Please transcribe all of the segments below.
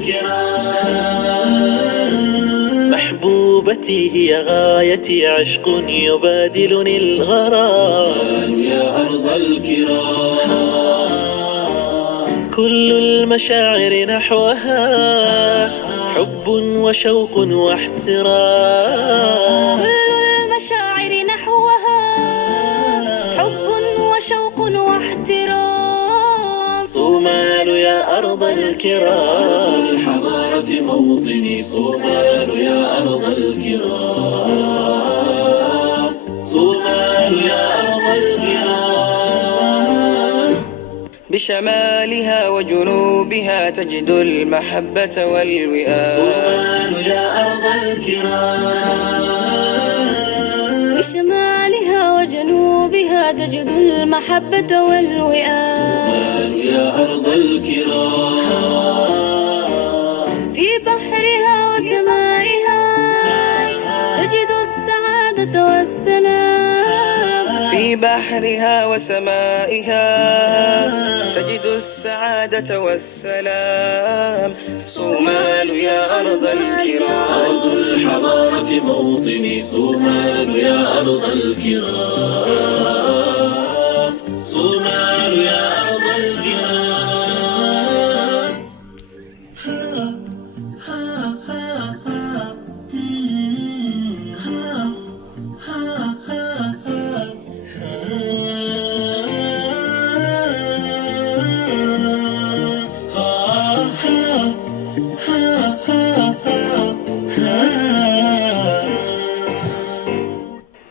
الكرام. محبوبتي هي غايتي، عشق يبادلني الغرام. يا أرض الكرام. كل المشاعر نحوها حب وشوق واحترام. كل المشاعر نحوها حب وشوق واحترام. صومال يا أرض الكرام. الحضارة موطني صومال يا أرض الكرام. صومال يا أرض الكرام. بشمالها وجنوبها تجد المحبة والوئام. صومال يا أرض الكرام. بشمالها وجنوبها تجد المحبة والوئام. صومال يا أرض الكرام. في بحرها وسمائها تجد السعادة والسلام. في بحرها وسمائها تجد السعادة والسلام. صومال يا أرض الكرام. أرض الحضارة موطني صومال يا أرض الكرام. صومال يا أرض الكرام.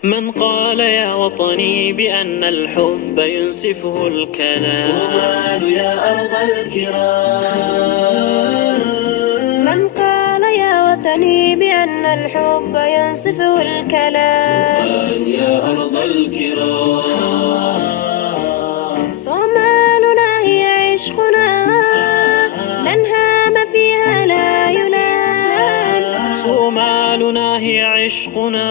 من قال يا وطني بأن الحب ينسفه الكلام. صومال يا أرض الكرام. من قال يا وطني بأن الحب ينصفه الكلام. صومال يا أرض الكرام. صومالنا هي عشقنا من هام فيها لا ينام. صومالنا هي عشقنا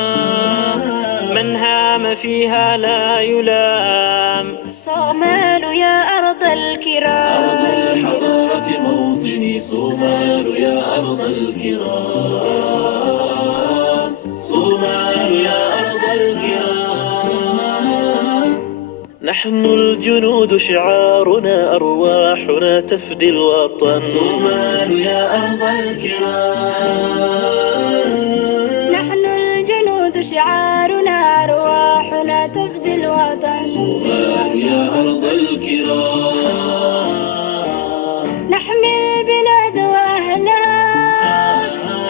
من هام فيها لا يلام. صومال يا أرض الكرام. أرض الحضارة موطني صومال يا أرض الكرام. صومال يا أرض الكرام. نحن الجنود شعارنا أرواحنا تفدي الوطن. صومال يا أرض الكرام. نحن الجنود شعارنا أرواحنا تفدي الوطن. صومال يا أرض الكرام. نحمي البلاد وأهلها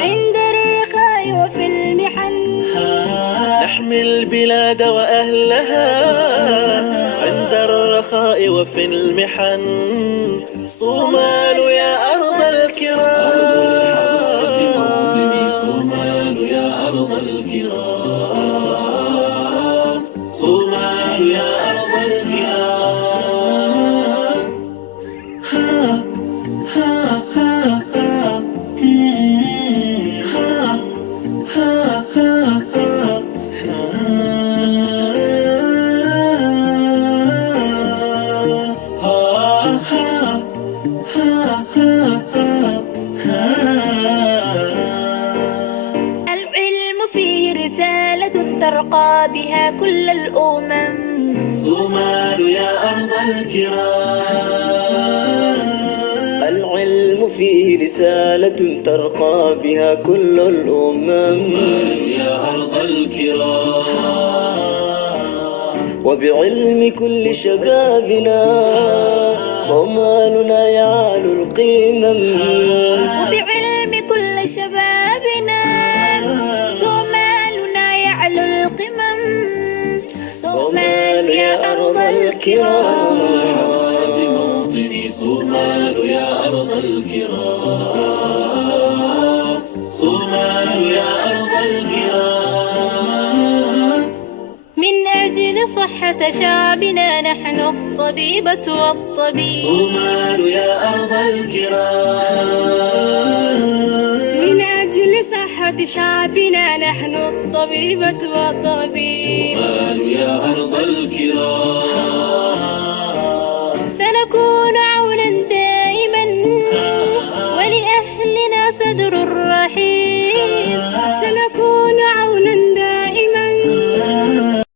عند الرخاء وفي المحن. نحمي البلاد وأهلها عند الرخاء وفي المحن. صومال يا أرض الكرام. صومال يا أرض الكرام. صومال يا أرض الكرام. العلم فيه رسالة ترقى بها كل الأمم. صومال يا أرض الكرام. العلم فيه رسالة ترقى بها كل الأمم. صومال يا أرض الكرام. وبعلم كل شبابنا صومالنا يعلو القمم. وبعلم كل شبابنا صومالنا يعلو القمم. صومال يا أرض الكرام. الحضارة موطني صومال يا أرض الكرام. صومال يا أرض الكرام. من أجل صحة شعبنا نحن الطبيبة والطبيب. صومال يا أرض الكرام. من أجل صحة شعبنا نحن الطبيبة والطبيب. صومال يا أرض الكرام. سنكون